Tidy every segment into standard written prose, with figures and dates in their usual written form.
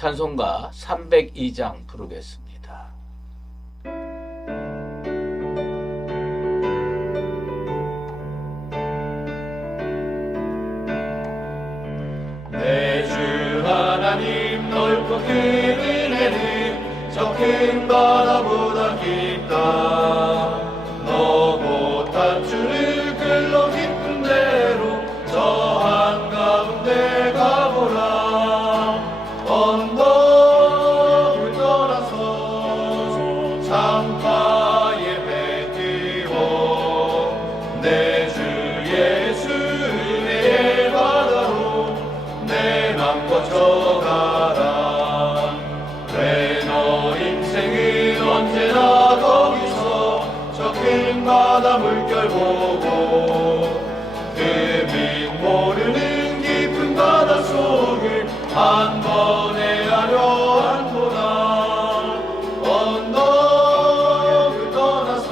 찬송가 302장 부르겠습니다. 내 주 하나님 넓고 큰 은혜는 저 큰 바다보다 깊다. 너고 탓주를 글로 깊은 대로 저 한가운데 가보라. 언덕을 떠나서 창가에 배 띄워 내 주 예수 은혜의 바다로 내 맘 거쳐가라. 왜 너 인생은 언제나 거기서 저 큰 바다 물결 보고 그 빛 모르는 깊은 바다 속을 한 번에 하려 한도다. 언덕을 떠나서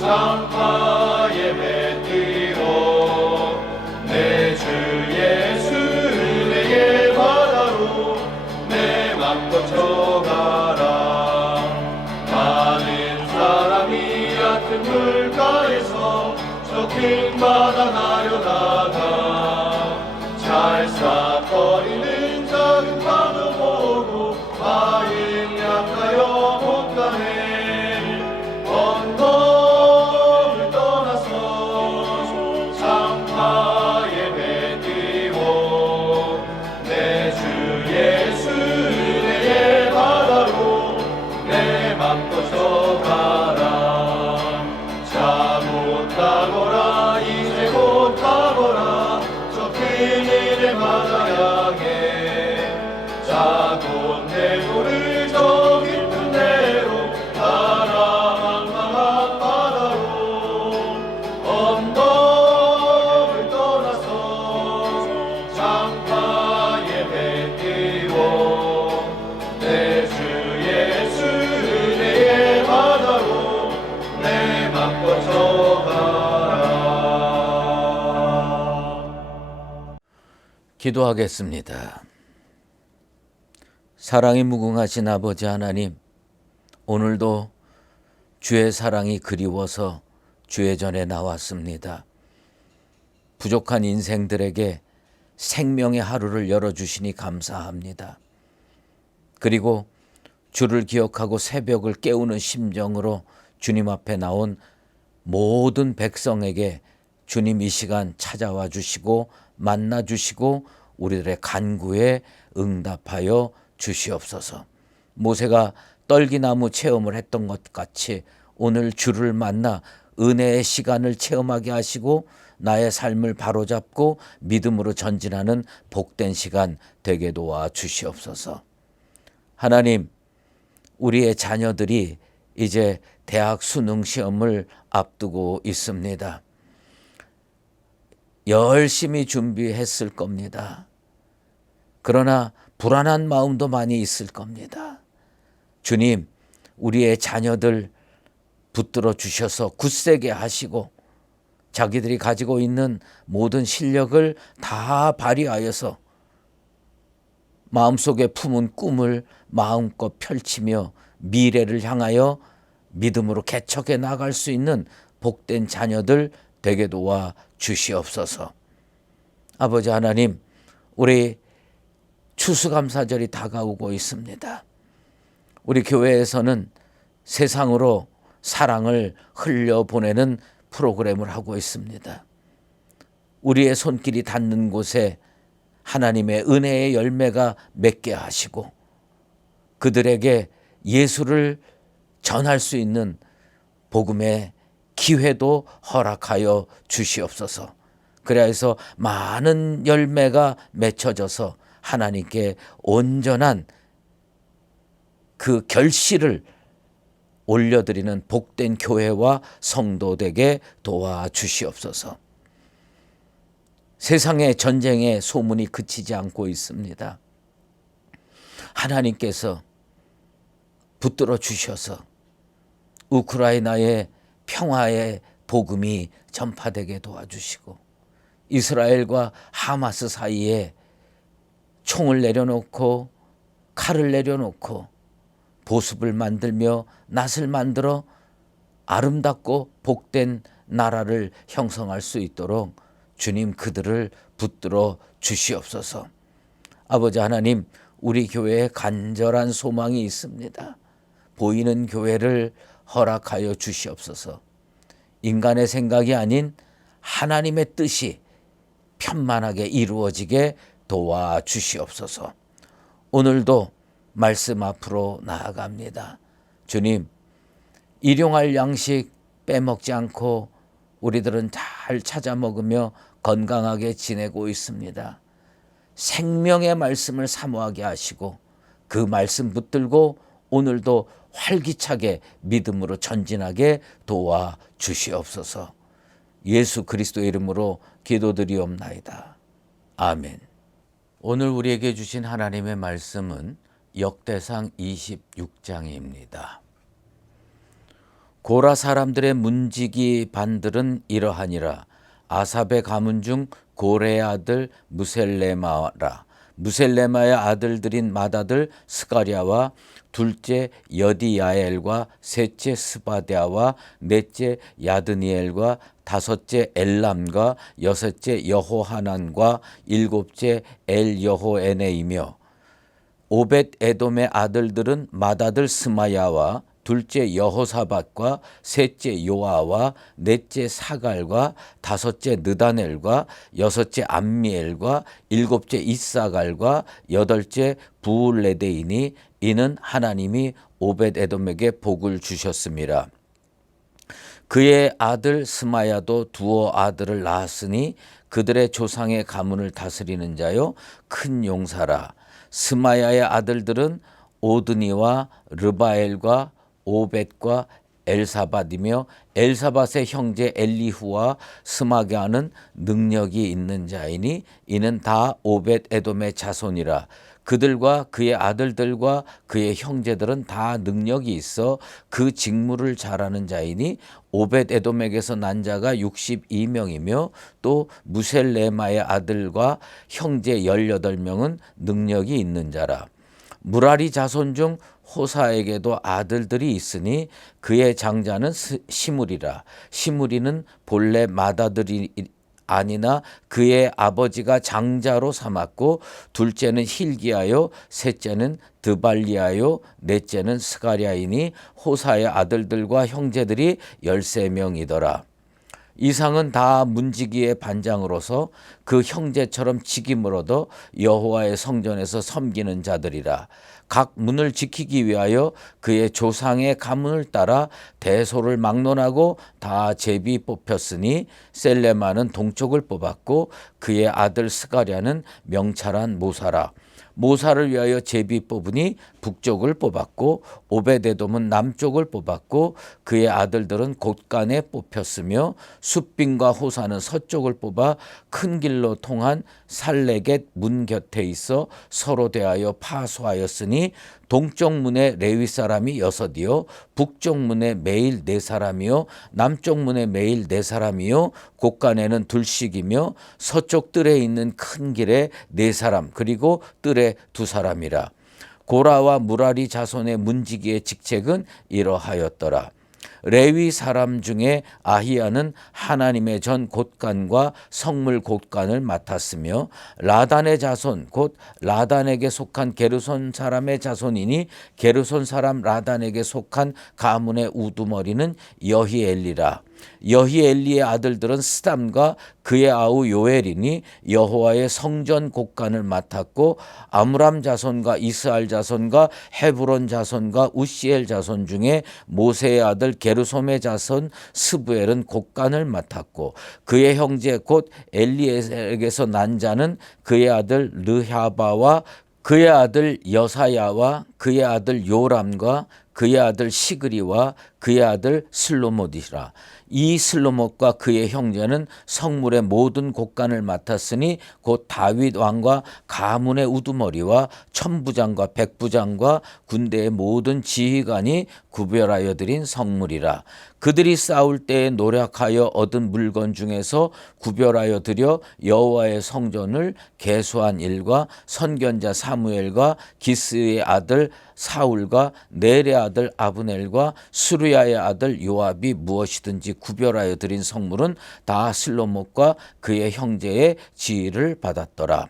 창가에 배 띄워 내 주 예수 은혜의 바다로 내 맘 거쳐가라. 많은 사람이 얕은 물가에서 저 큰 바다 나려다가 찰싹거리는 작은 파도 보고 마음 약하여 못 가네. 언덕을 떠나서 창가에 배 띄워 내 주 예수 은혜의 바다로 내 맘 거쳐가라. 자 못 가거라 이제 못 가거라 저 큰 은혜 바다 향해. 자 곧 내 도를 저 깊은 데로 가라. 망망한 바다로 언덕을 떠나서 창가에 배 띄워 내 주 예수 은혜의 바다로 내 맘 거쳐가라. 기도하겠습니다. 사랑이 무궁하신 아버지 하나님, 오늘도 주의 사랑이 그리워서 주의 전에 나왔습니다. 부족한 인생들에게 생명의 하루를 열어주시니 감사합니다. 그리고 주를 기억하고 새벽을 깨우는 심정으로 주님 앞에 나온 모든 백성에게 주님 이 시간 찾아와 주시고 만나 주시고 우리들의 간구에 응답하여 주시옵소서. 모세가 떨기나무 체험을 했던 것 같이 오늘 주를 만나 은혜의 시간을 체험하게 하시고 나의 삶을 바로잡고 믿음으로 전진하는 복된 시간 되게 도와 주시옵소서. 하나님, 우리의 자녀들이 이제 대학 수능 시험을 앞두고 있습니다. 열심히 준비했을 겁니다. 그러나 불안한 마음도 많이 있을 겁니다. 주님, 우리의 자녀들 붙들어 주셔서 굳세게 하시고 자기들이 가지고 있는 모든 실력을 다 발휘하여서 마음속에 품은 꿈을 마음껏 펼치며 미래를 향하여 믿음으로 개척해 나갈 수 있는 복된 자녀들 되게 도와 주시옵소서. 아버지 하나님, 우리 추수감사절이 다가오고 있습니다. 우리 교회에서는 세상으로 사랑을 흘려보내는 프로그램을 하고 있습니다. 우리의 손길이 닿는 곳에 하나님의 은혜의 열매가 맺게 하시고 그들에게 예수를 전할 수 있는 복음의 기회도 허락하여 주시옵소서. 그래서 많은 열매가 맺혀져서 하나님께 온전한 그 결실을 올려드리는 복된 교회와 성도 되게 도와주시옵소서. 세상의 전쟁의 소문이 그치지 않고 있습니다. 하나님께서 붙들어 주셔서 우크라이나의 평화의 복음이 전파되게 도와주시고 이스라엘과 하마스 사이에 송을 내려놓고 칼을 내려놓고 보습을 만들며 낫을 만들어 아름답고 복된 나라를 형성할 수 있도록 주님 그들을 붙들어 주시옵소서. 아버지 하나님, 우리 교회에 간절한 소망이 있습니다. 보이는 교회를 허락하여 주시옵소서. 인간의 생각이 아닌 하나님의 뜻이 편만하게 이루어지게 도와주시옵소서. 오늘도 말씀 앞으로 나아갑니다. 주님, 일용할 양식 빼먹지 않고 우리들은 잘 찾아 먹으며 건강하게 지내고 있습니다. 생명의 말씀을 사모하게 하시고 그 말씀 붙들고 오늘도 활기차게 믿음으로 전진하게 도와주시옵소서. 예수 그리스도의 이름으로 기도드리옵나이다. 아멘. 오늘 우리에게 주신 하나님의 말씀은 역대상 26장입니다. 고라 사람들의 문지기 반들은 이러하니라. 아삽의 가문 중 고레의 아들 무셀레마라. 무셀레마의 아들들인 맏아들 스가랴와 둘째 여디야엘과 셋째 스바랴와 넷째 야드니엘과 다섯째 엘람과 여섯째 여호하난과 일곱째 엘여호에네이며 오벳 에돔의 아들들은 맏아들 스마야와 둘째 여호사밧과 셋째 요아와 넷째 사갈과 다섯째 느다넬과 여섯째 암미엘과 일곱째 이사갈과 여덟째 부울레데이니 이는 하나님이 오벳 에돔에게 복을 주셨습니다. 그의 아들 스마야도 두어 아들을 낳았으니 그들의 조상의 가문을 다스리는 자요 큰 용사라. 스마야의 아들들은 오드니와 르바엘과 오벳과 엘사밧이며 엘사밧의 형제 엘리후와 스마가는 능력이 있는 자이니 이는 다 오벳 에돔의 자손이라. 그들과 그의 아들들과 그의 형제들은 다 능력이 있어 그 직무를 잘하는 자이니 오벳 에돔에게서 난 자가 62명이며 또 무셀레마의 아들과 형제 18명은 능력이 있는 자라. 무라리 자손 중 호사에게도 아들들이 있으니 그의 장자는 시므리라. 시므리는 본래 맏아들이 아니나 그의 아버지가 장자로 삼았고 둘째는 hil기야요 셋째는 드발리야요 넷째는 스가랴이니 호사의 아들들과 형제들이 13명이더라. 이상은 다 문지기의 반장으로서 그 형제처럼 직임을 얻어 여호와의 성전에서 섬기는 자들이라. 각 문을 지키기 위하여 그의 조상의 가문을 따라 대소를 막론하고 다 제비 뽑혔으니 셀레마는 동쪽을 뽑았고 그의 아들 스가랴는 명찰한 모사라. 모사를 위하여 제비 뽑으니 북쪽을 뽑았고 오벳에돔은 남쪽을 뽑았고 그의 아들들은 곳간에 뽑혔으며 숫빈과 호사는 서쪽을 뽑아 큰 길로 통한 살레겟 문 곁에 있어 서로 대하여 파수하였으니 동쪽 문에 레위 사람이 6이요 북쪽 문에 매일 4사람이요 남쪽 문에 매일 4사람이요 곳간에는 둘씩이며 서쪽 뜰에 있는 큰 길에 4사람 그리고 뜰에 2사람이라. 고라와 무라리 자손의 문지기의 직책은 이러하였더라. 레위 사람 중에 아히야는 하나님의 전 곳간과 성물 곳간을 맡았으며 라단의 자손 곧 라단에게 속한 게르손 사람의 자손이니 게르손 사람 라단에게 속한 가문의 우두머리는 여히엘리라. 여히엘리의 아들들은 스담과 그의 아우 요엘이니 여호와의 성전 곳간을 맡았고 아므람 자손과 이스알 자손과 헤브론 자손과 우시엘 자손 중에 모세의 아들 게르솜의 자손 스부엘은 곳간을 맡았고 그의 형제 곧 엘리에셀에게서 난 자는 그의 아들 르하바와 그의 아들 여사야와 그의 아들 요람과 그의 아들 시그리와 그의 아들 슬로못이라. 이 슬로못과 그의 형제는 성물의 모든 곡간을 맡았으니 곧 다윗 왕과 가문의 우두머리와 천부장과 백부장과 군대의 모든 지휘관이 구별하여 드린 성물이라. 그들이 싸울 때에 노력하여 얻은 물건 중에서 구별하여 드려 여호와의 성전을 계수한 일과 선견자 사무엘과 기스의 아들 사울과 넬의 아들 아브넬과 수르야의 아들 요압이 무엇이든지 구별하여 드린 성물은 다 슬로못과 그의 형제의 지휘를 받았더라.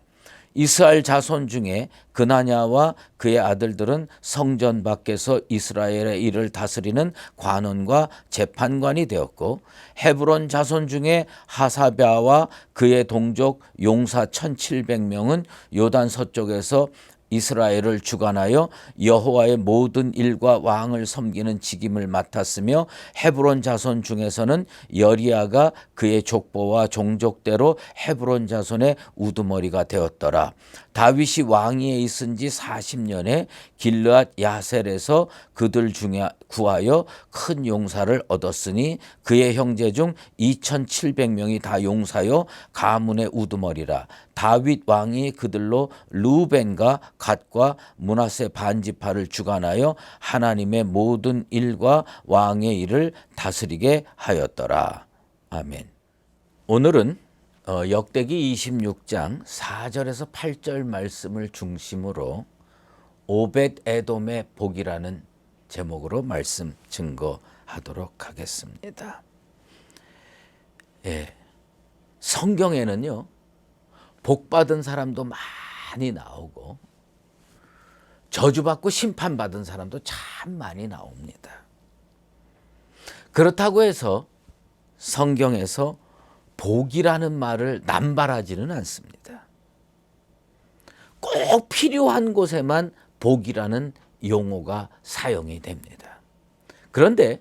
이스라엘 자손 중에 그나냐와 그의 아들들은 성전 밖에서 이스라엘의 일을 다스리는 관원과 재판관이 되었고, 헤브론 자손 중에 하사랴와 그의 동족 용사 1700명은 요단 서쪽에서 이스라엘을 주관하여 여호와의 모든 일과 왕을 섬기는 직임을 맡았으며, 헤브론 자손 중에서는 여리야가 그의 족보와 종족대로 헤브론 자손의 우두머리가 되었더라. 다윗이 왕위에 있은 지 40년에 길르앗 야셀에서 그들 중에 구하여 큰 용사를 얻었으니 그의 형제 중 2700명이 다 용사요 가문의 우두머리라. 다윗 왕이 그들로 루벤과 갓과 므낫세 반지파를 주관하여 하나님의 모든 일과 왕의 일을 다스리게 하였더라. 아멘. 오늘은 역대기 26장 4절에서 8절 말씀을 중심으로 오벳 에돔의 복이라는 제목으로 말씀 증거하도록 하겠습니다. 예, 성경에는요, 복받은 사람도 많이 나오고 저주받고 심판받은 사람도 참 많이 나옵니다. 그렇다고 해서 성경에서 복이라는 말을 남발하지는 않습니다. 꼭 필요한 곳에만 복이라는 용어가 사용이 됩니다. 그런데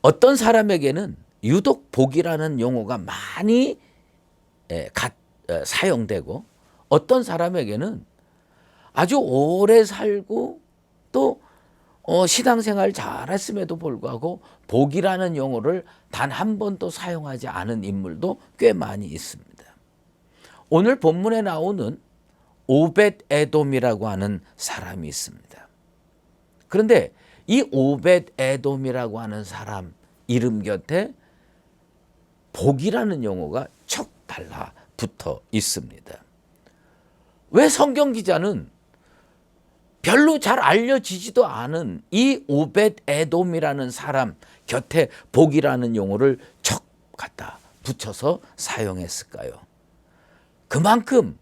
어떤 사람에게는 유독 복이라는 용어가 많이 사용되고, 어떤 사람에게는 아주 오래 살고 또 신앙생활 잘했음에도 불구하고 복이라는 용어를 단 한 번도 사용하지 않은 인물도 꽤 많이 있습니다. 오늘 본문에 나오는 오벳 에돔이라고 하는 사람이 있습니다. 그런데 이 오벳 에돔이라고 하는 사람 이름 곁에 복이라는 용어가 척 달라붙어 있습니다. 왜 성경 기자는 별로 잘 알려지지도 않은 이 오벳 에돔이라는 사람 곁에 복이라는 용어를 척 갖다 붙여서 사용했을까요? 그만큼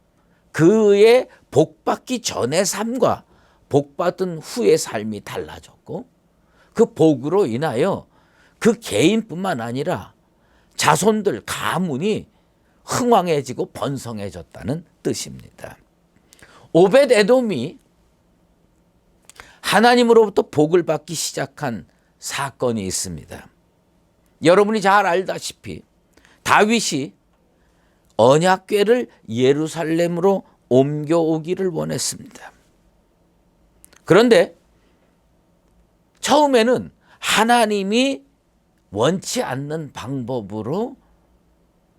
그의 복받기 전의 삶과 복받은 후의 삶이 달라졌고, 그 복으로 인하여 그 개인뿐만 아니라 자손들, 가문이 흥왕해지고 번성해졌다는 뜻입니다. 오벳 에돔이 하나님으로부터 복을 받기 시작한 사건이 있습니다. 여러분이 잘 알다시피 다윗이 언약궤를 예루살렘으로 옮겨오기를 원했습니다. 그런데 처음에는 하나님이 원치 않는 방법으로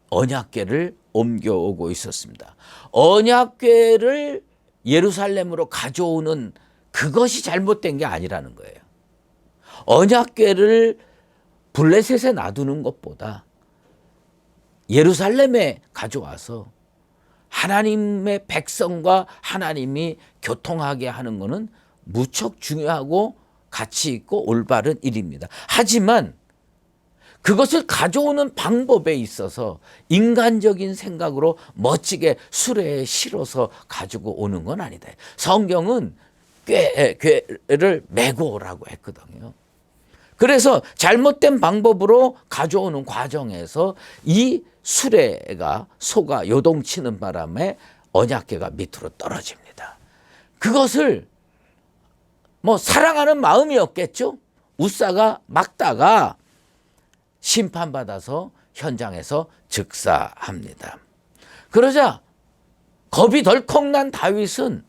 언약궤를 옮겨오고 있었습니다. 언약궤를 예루살렘으로 가져오는 그것이 잘못된 게 아니라는 거예요. 언약궤를 블레셋에 놔두는 것보다 예루살렘에 가져와서 하나님의 백성과 하나님이 교통하게 하는 것은 무척 중요하고 가치 있고 올바른 일입니다. 하지만 그것을 가져오는 방법에 있어서 인간적인 생각으로 멋지게 수레에 실어서 가지고 오는 건 아니다. 성경은 궤를 메고 오라고 했거든요. 그래서 잘못된 방법으로 가져오는 과정에서 이 수레가 소가 요동치는 바람에 언약궤가 밑으로 떨어집니다. 그것을 사랑하는 마음이었겠죠. 우사가 막다가 심판받아서 현장에서 즉사합니다. 그러자 겁이 덜컥 난 다윗은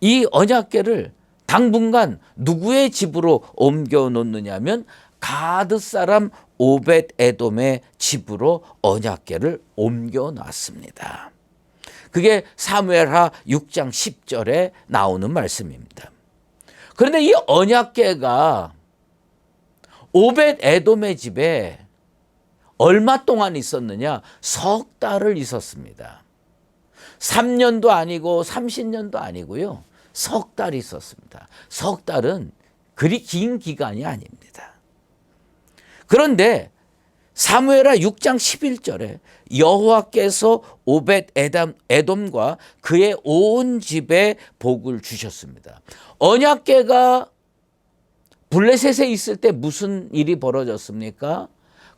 이 언약궤를 당분간 누구의 집으로 옮겨 놓느냐면 가드 사람 오벳 에돔의 집으로 언약궤를 옮겨 놨습니다. 그게 사무엘하 6장 10절에 나오는 말씀입니다. 그런데 이 언약궤가 오벳 에돔의 집에 얼마 동안 있었느냐? 석 달을 있었습니다. 3년도 아니고 30년도 아니고요. 석 달 있었습니다. 석 달은 그리 긴 기간이 아닙니다. 그런데 사무엘하 6장 11절에 여호와께서 오벳 에돔과 그의 온 집에 복을 주셨습니다. 언약궤가 블레셋에 있을 때 무슨 일이 벌어졌습니까?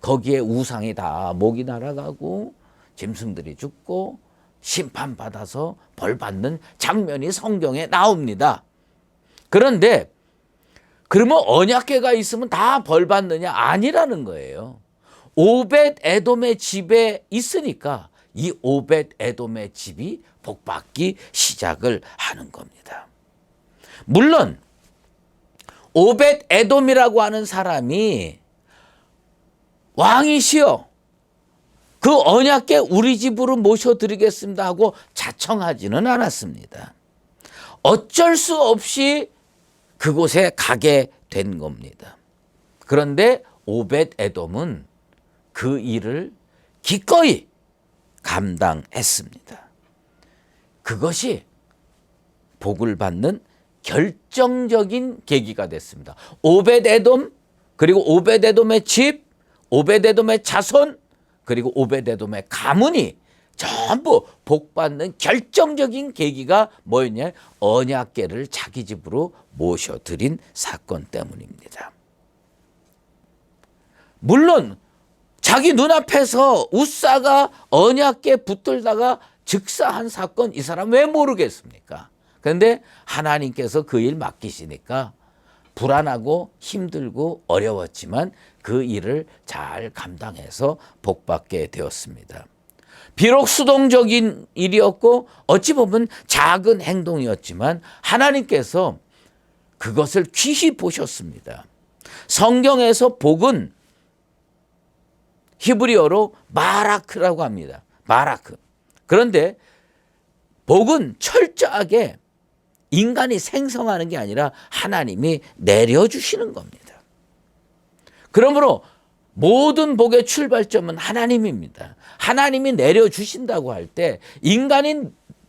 거기에 우상이 다 목이 날아가고 짐승들이 죽고 심판받아서 벌받는 장면이 성경에 나옵니다. 그런데 그러면 언약궤가 있으면 다 벌받느냐? 아니라는 거예요. 오벳 에돔의 집에 있으니까 이 오벳 에돔의 집이 복받기 시작을 하는 겁니다. 물론 오벳 에돔이라고 하는 사람이 왕이시여 그 언약궤 우리 집으로 모셔드리겠습니다 하고 자청하지는 않았습니다. 어쩔 수 없이 그곳에 가게 된 겁니다. 그런데 오벳 에돔은 그 일을 기꺼이 감당했습니다. 그것이 복을 받는 결정적인 계기가 됐습니다. 오벳 에돔, 그리고 오벳 에돔의 집, 오벳 에돔의 자손, 그리고 오벳 에돔의 가문이 전부 복받는 결정적인 계기가 뭐였냐? 언약궤를 자기 집으로 모셔드린 사건 때문입니다. 물론 자기 눈앞에서 웃사가 언약궤 붙들다가 즉사한 사건 이 사람 왜 모르겠습니까? 그런데 하나님께서 그 일 맡기시니까 불안하고 힘들고 어려웠지만 그 일을 잘 감당해서 복받게 되었습니다. 비록 수동적인 일이었고 어찌 보면 작은 행동이었지만 하나님께서 그것을 귀히 보셨습니다. 성경에서 복은 히브리어로 마라크라고 합니다. 마라크. 그런데 복은 철저하게 인간이 생성하는 게 아니라 하나님이 내려주시는 겁니다. 그러므로 모든 복의 출발점은 하나님입니다. 하나님이 내려주신다고 할 때 인간이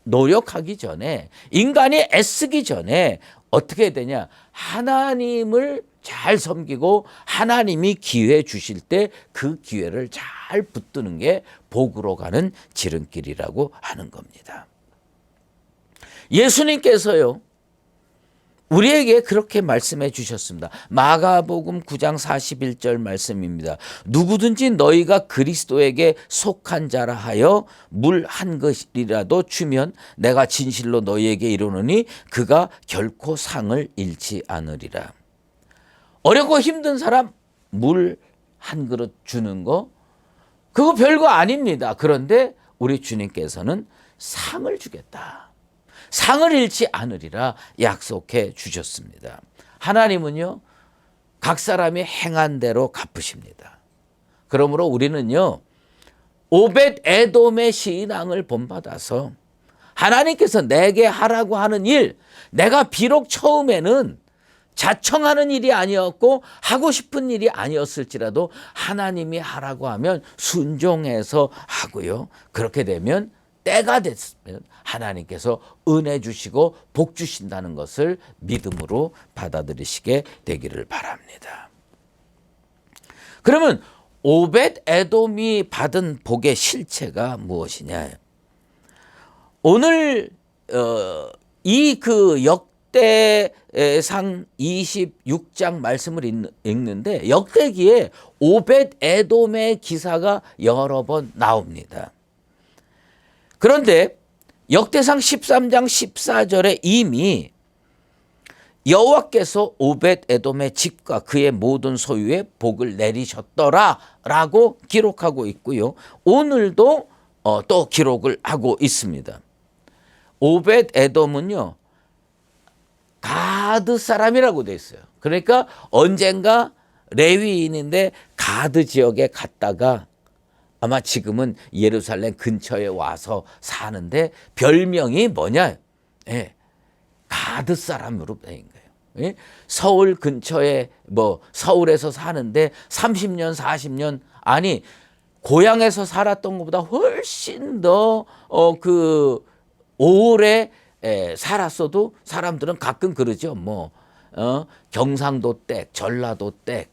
노력하기 전에, 인간이 애쓰기 전에 어떻게 해야 되냐? 하나님을 잘 섬기고 하나님이 기회 주실 때 그 기회를 잘 붙드는 게 복으로 가는 지름길이라고 하는 겁니다. 예수님께서요, 우리에게 그렇게 말씀해 주셨습니다. 마가복음 9장 41절 말씀입니다. 누구든지 너희가 그리스도에게 속한 자라 하여 물 한 것이라도 주면 내가 진실로 너희에게 이르노니 그가 결코 상을 잃지 않으리라. 어렵고 힘든 사람 물 한 그릇 주는 거 그거 별거 아닙니다. 그런데 우리 주님께서는 상을 주겠다. 상을 잃지 않으리라 약속해 주셨습니다. 하나님은요, 각 사람이 행한 대로 갚으십니다. 그러므로 우리는요, 오벳 에돔의 신앙을 본받아서 하나님께서 내게 하라고 하는 일, 내가 비록 처음에는 자청하는 일이 아니었고 하고 싶은 일이 아니었을지라도 하나님이 하라고 하면 순종해서 하고요. 그렇게 되면 때가 됐으면 하나님께서 은혜 주시고 복 주신다는 것을 믿음으로 받아들이시게 되기를 바랍니다. 그러면 오벳 에돔이 받은 복의 실체가 무엇이냐? 오늘 이 그 역대상 26장 말씀을 읽는데 역대기에 오벳 에돔의 기사가 여러 번 나옵니다. 그런데 역대상 13장 14절에 이미 여호와께서 오벳 에돔의 집과 그의 모든 소유에 복을 내리셨더라라고 기록하고 있고요. 오늘도 또 기록을 하고 있습니다. 오벳 에돔은요, 가드 사람이라고 돼 있어요. 그러니까 언젠가 레위인인데 가드 지역에 갔다가 아마 지금은 예루살렘 근처에 와서 사는데 별명이 뭐냐? 예, 가드 사람으로 된 거예요. 예? 서울 근처에 서울에서 사는데 30년, 40년 아니 고향에서 살았던 것보다 훨씬 더 오래 살았어도 사람들은 가끔 그러죠. 경상도 댁, 전라도 댁,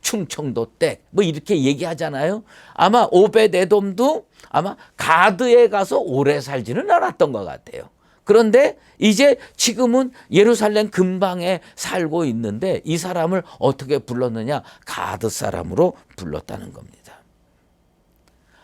충청도 댁, 이렇게 얘기하잖아요. 아마 오벳에돔도 아마 가드에 가서 오래 살지는 않았던 것 같아요. 그런데 이제 지금은 예루살렘 근방에 살고 있는데 이 사람을 어떻게 불렀느냐? 가드 사람으로 불렀다는 겁니다.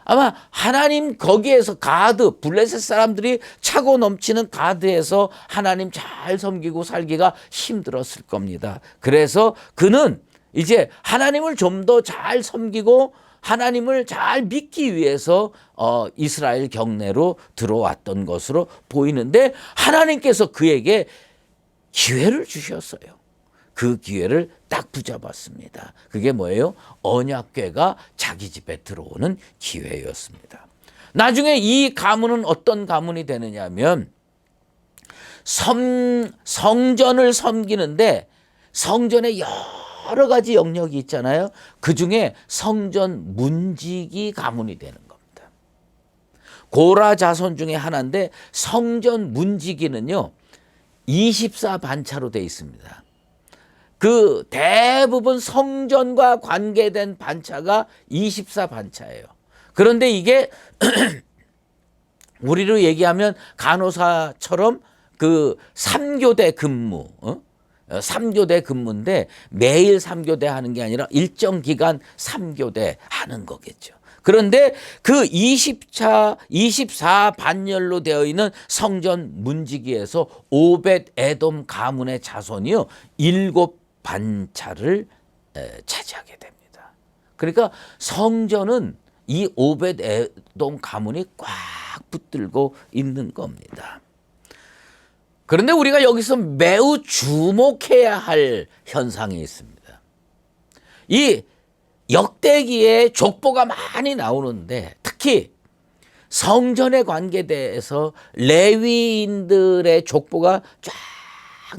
아마 하나님 거기에서 가드, 블레셋 사람들이 차고 넘치는 가드에서 하나님 잘 섬기고 살기가 힘들었을 겁니다. 그래서 그는 이제 하나님을 좀 더 잘 섬기고 하나님을 잘 믿기 위해서 이스라엘 경내로 들어왔던 것으로 보이는데 하나님께서 그에게 기회를 주셨어요. 그 기회를 딱 붙잡았습니다. 그게 뭐예요? 언약궤가 자기 집에 들어오는 기회였습니다. 나중에 이 가문은 어떤 가문이 되느냐면 성전을 섬기는데 성전에 여러 가지 영역이 있잖아요. 그중에 성전 문지기 가문이 되는 겁니다. 고라 자손 중에 하나인데 성전 문지기는요 24반차로 되어 있습니다. 그 대부분 성전과 관계된 반차가 24반차예요. 그런데 이게 우리로 얘기하면 간호사처럼 그 3교대 근무, 3교대 근무인데 매일 3교대 하는 게 아니라 일정 기간 3교대 하는 거겠죠. 그런데 그 24반열로 되어 있는 성전 문지기에서 오벳에돔 가문의 자손이요 7반차를 차지하게 됩니다. 그러니까 성전은 이 오벳에돔 가문이 꽉 붙들고 있는 겁니다. 그런데 우리가 여기서 매우 주목해야 할 현상이 있습니다. 이 역대기에 족보가 많이 나오는데 특히 성전에 관계돼서 레위인들의 족보가 쫙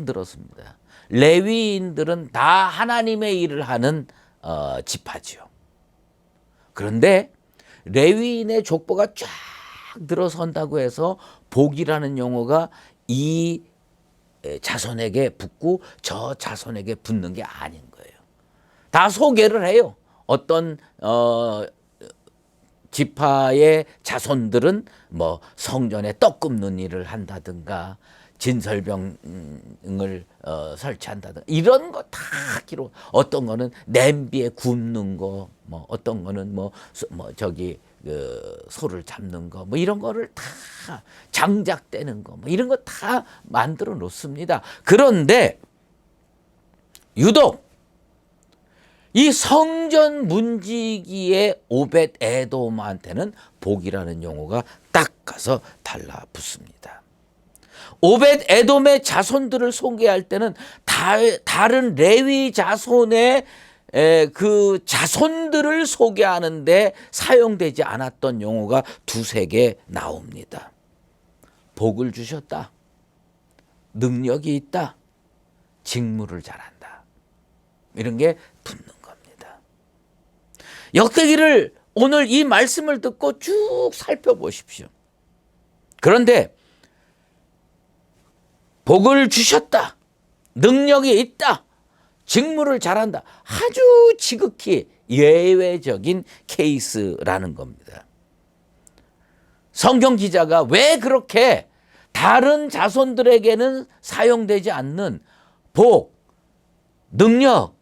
늘었습니다. 레위인들은 다 하나님의 일을 하는 지파지요. 그런데 레위인의 족보가 쫙 늘어선다고 해서 복이라는 용어가 이 자손에게 붙고 저 자손에게 붙는 게 아닌 거예요. 다 소개를 해요. 어떤 지파의 자손들은 성전에 떡 굽는 일을 한다든가 진설병을 설치한다든가 이런 거 다 기록. 어떤 거는 냄비에 굽는 거, 어떤 거는 소를 잡는 거, 이런 거를 다 장작대는 거, 이런 거 다 만들어 놓습니다. 그런데 유독 이 성전 문지기의 오벳에돔한테는 복이라는 용어가 딱 가서 달라붙습니다. 오벳에돔의 자손들을 소개할 때는 다른 레위 자손의 그 자손들을 소개하는데 사용되지 않았던 용어가 두세 개 나옵니다. 복을 주셨다. 능력이 있다. 직무를 잘한다. 이런 게 붙는 겁니다. 역대기를 오늘 이 말씀을 듣고 쭉 살펴보십시오. 그런데 복을 주셨다. 능력이 있다. 직무를 잘한다. 아주 지극히 예외적인 케이스라는 겁니다. 성경 기자가 왜 그렇게 다른 자손들에게는 사용되지 않는 복, 능력,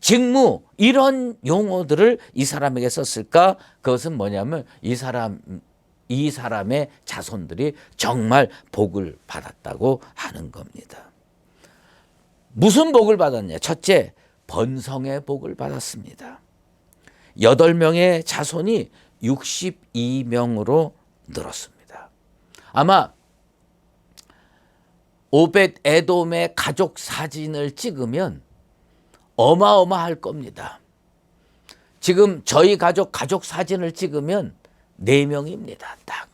직무 이런 용어들을 이 사람에게 썼을까? 그것은 뭐냐면 이 사람의 자손들이 정말 복을 받았다고 하는 겁니다. 무슨 복을 받았냐? 첫째, 번성의 복을 받았습니다. 8명의 자손이 62명으로 늘었습니다. 아마 오벳 에돔의 가족 사진을 찍으면 어마어마할 겁니다. 지금 저희 가족 사진을 찍으면 4명입니다. 딱.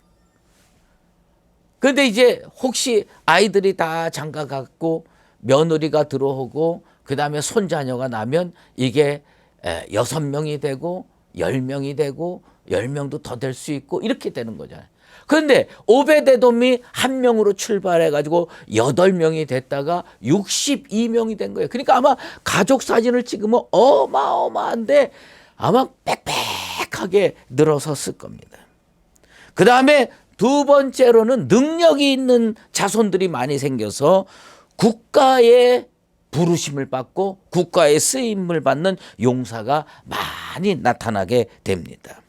근데 이제 혹시 아이들이 다 장가 갔고 며느리가 들어오고 그다음에 손자녀가 나면 이게 6명이 되고 10명이 되고 10명도 더 될 수 있고 이렇게 되는 거잖아요. 그런데 오벳에돔이 1명으로 출발해가지고 8명이 됐다가 62명이 된 거예요. 그러니까 아마 가족 사진을 찍으면 어마어마한데 아마 빽빽하게 늘어섰을 겁니다. 그 다음에 두 번째로는 능력이 있는 자손들이 많이 생겨서 국가의 부르심을 받고 국가의 쓰임을 받는 용사가 많이 나타나게 됩니다.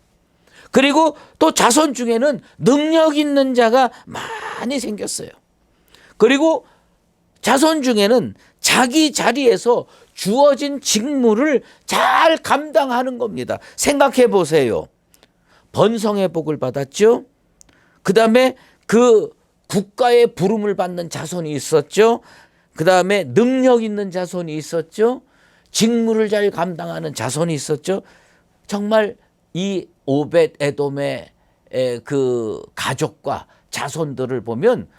그리고 또 자손 중에는 능력 있는 자가 많이 생겼어요. 그리고 자손 중에는 자기 자리에서 주어진 직무를 잘 감당하는 겁니다. 생각해 보세요. 번성의 복을 받았죠. 그 다음에 그 국가의 부름을 받는 자손이 있었죠. 그 다음에 능력 있는 자손이 있었죠. 직무를 잘 감당하는 자손이 있었죠. 정말 이 오벳 에돔의 그 가족과 자손들을 보면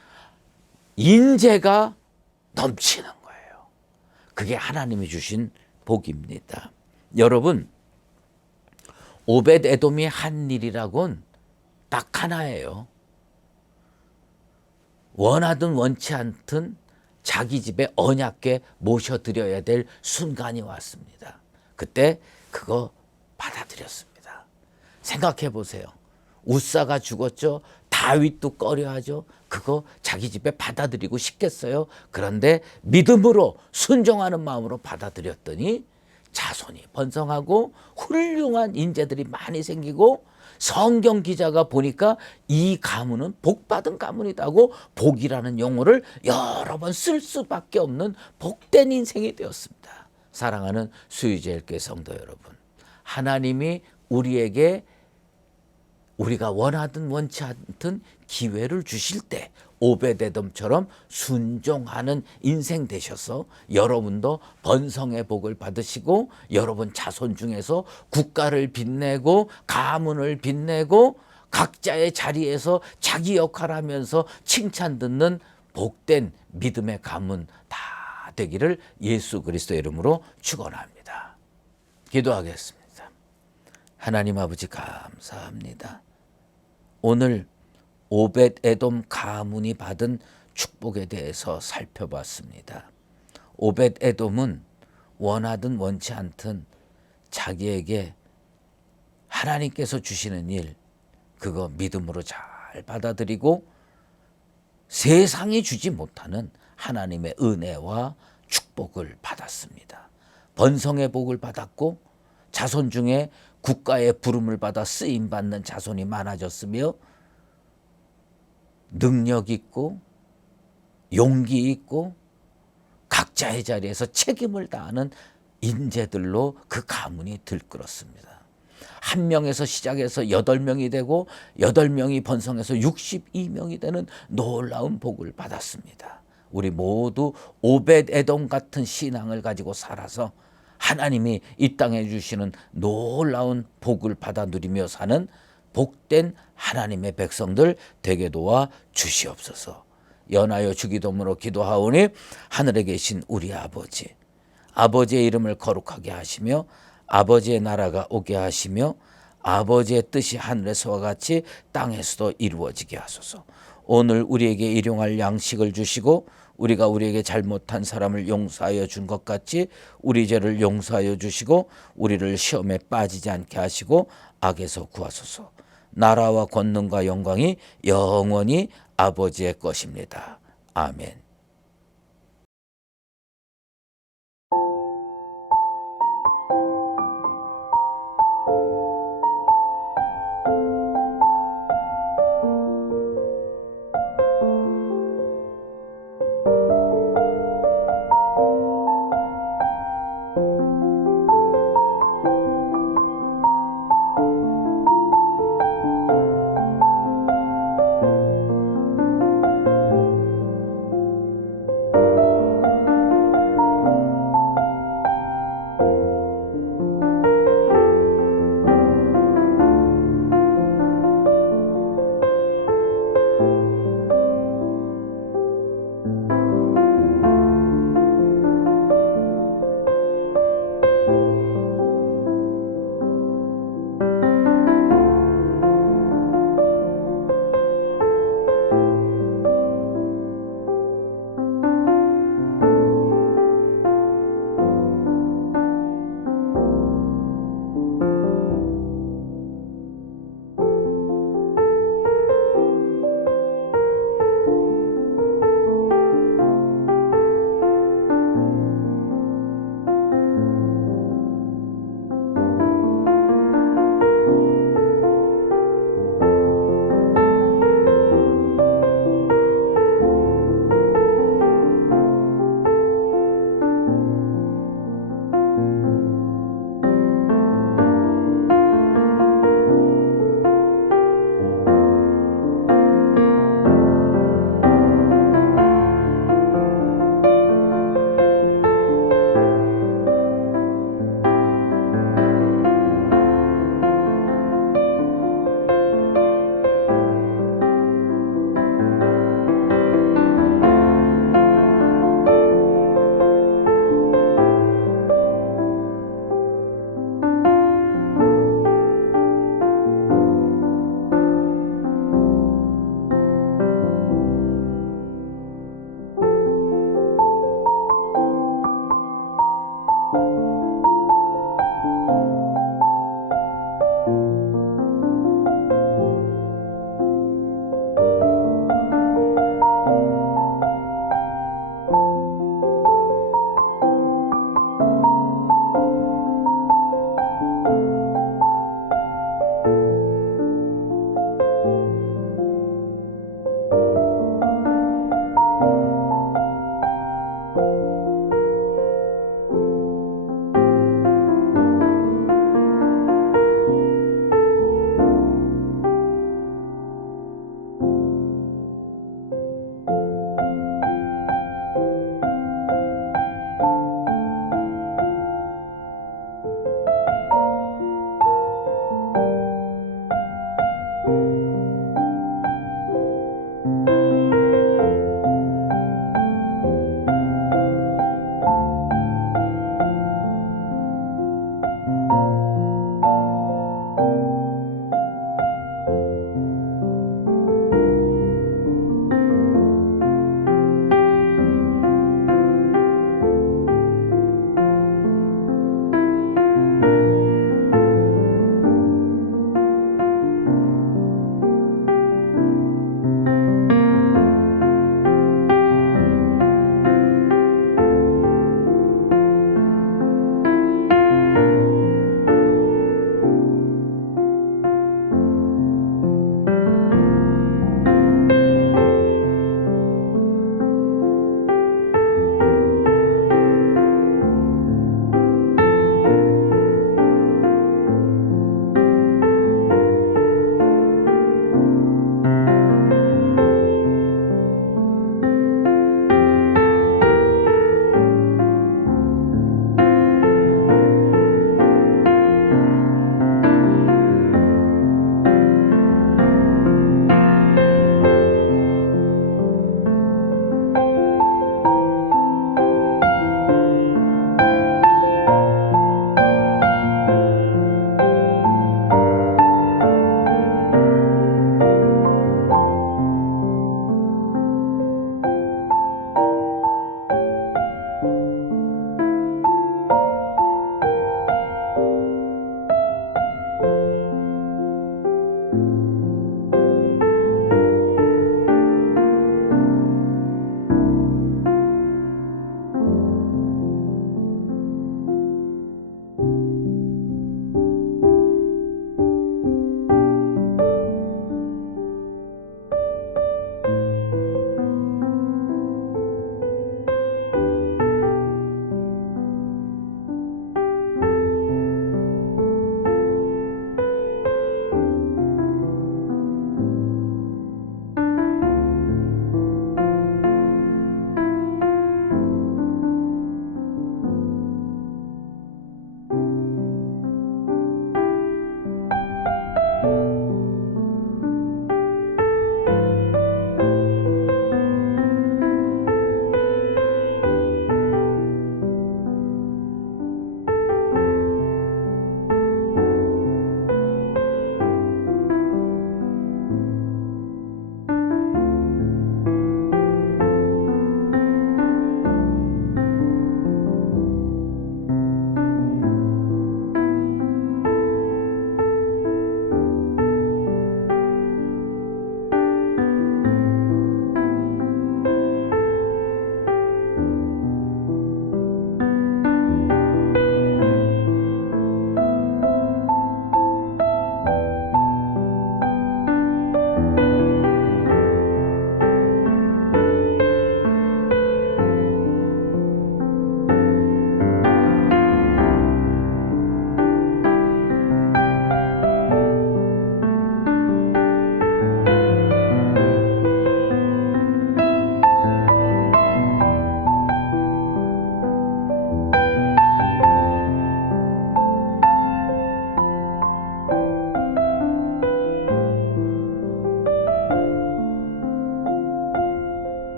인재가 넘치는 거예요. 그게 하나님이 주신 복입니다. 여러분, 오벳 에돔이 한 일이라고는 딱 하나예요. 원하든 원치 않든 자기 집에 언약궤 모셔드려야 될 순간이 왔습니다. 그때 그거 받아들였습니다. 생각해 보세요. 우사가 죽었죠. 다윗도 꺼려하죠. 그거 자기 집에 받아들이고 싶겠어요. 그런데 믿음으로 순종하는 마음으로 받아들였더니 자손이 번성하고 훌륭한 인재들이 많이 생기고 성경 기자가 보니까 이 가문은 복받은 가문이다고 복이라는 용어를 여러 번 쓸 수밖에 없는 복된 인생이 되었습니다. 사랑하는 수유제일교회 성도 여러분, 하나님이 우리에게 우리가 원하든 원치 않든 기회를 주실 때 오벳에돔처럼 순종하는 인생 되셔서 여러분도 번성의 복을 받으시고 여러분 자손 중에서 국가를 빛내고 가문을 빛내고 각자의 자리에서 자기 역할을 하면서 칭찬 듣는 복된 믿음의 가문 다 되기를 예수 그리스도의 이름으로 축원합니다. 기도하겠습니다. 하나님 아버지 감사합니다. 오늘 오벳에돔 가문이 받은 축복에 대해서 살펴봤습니다. 오벳에돔은 원하든 원치 않든 자기에게 하나님께서 주시는 일 그거 믿음으로 잘 받아들이고 세상이 주지 못하는 하나님의 은혜와 축복을 받았습니다. 번성의 복을 받았고 자손 중에 국가의 부름을 받아 쓰임받는 자손이 많아졌으며 능력 있고 용기 있고 각자의 자리에서 책임을 다하는 인재들로 그 가문이 들끓었습니다. 1명에서 시작해서 8명이 되고 8명이 번성해서 62명이 되는 놀라운 복을 받았습니다. 우리 모두 오벳에돔 같은 신앙을 가지고 살아서 하나님이 이 땅에 주시는 놀라운 복을 받아 누리며 사는 복된 하나님의 백성들 되게 도와 주시옵소서. 연하여 주기도문으로 기도하오니 하늘에 계신 우리 아버지, 아버지의 이름을 거룩하게 하시며 아버지의 나라가 오게 하시며 아버지의 뜻이 하늘에서와 같이 땅에서도 이루어지게 하소서. 오늘 우리에게 일용할 양식을 주시고 우리가 우리에게 잘못한 사람을 용서하여 준 것 같이 우리 죄를 용서하여 주시고 우리를 시험에 빠지지 않게 하시고 악에서 구하소서. 나라와 권능과 영광이 영원히 아버지의 것입니다. 아멘.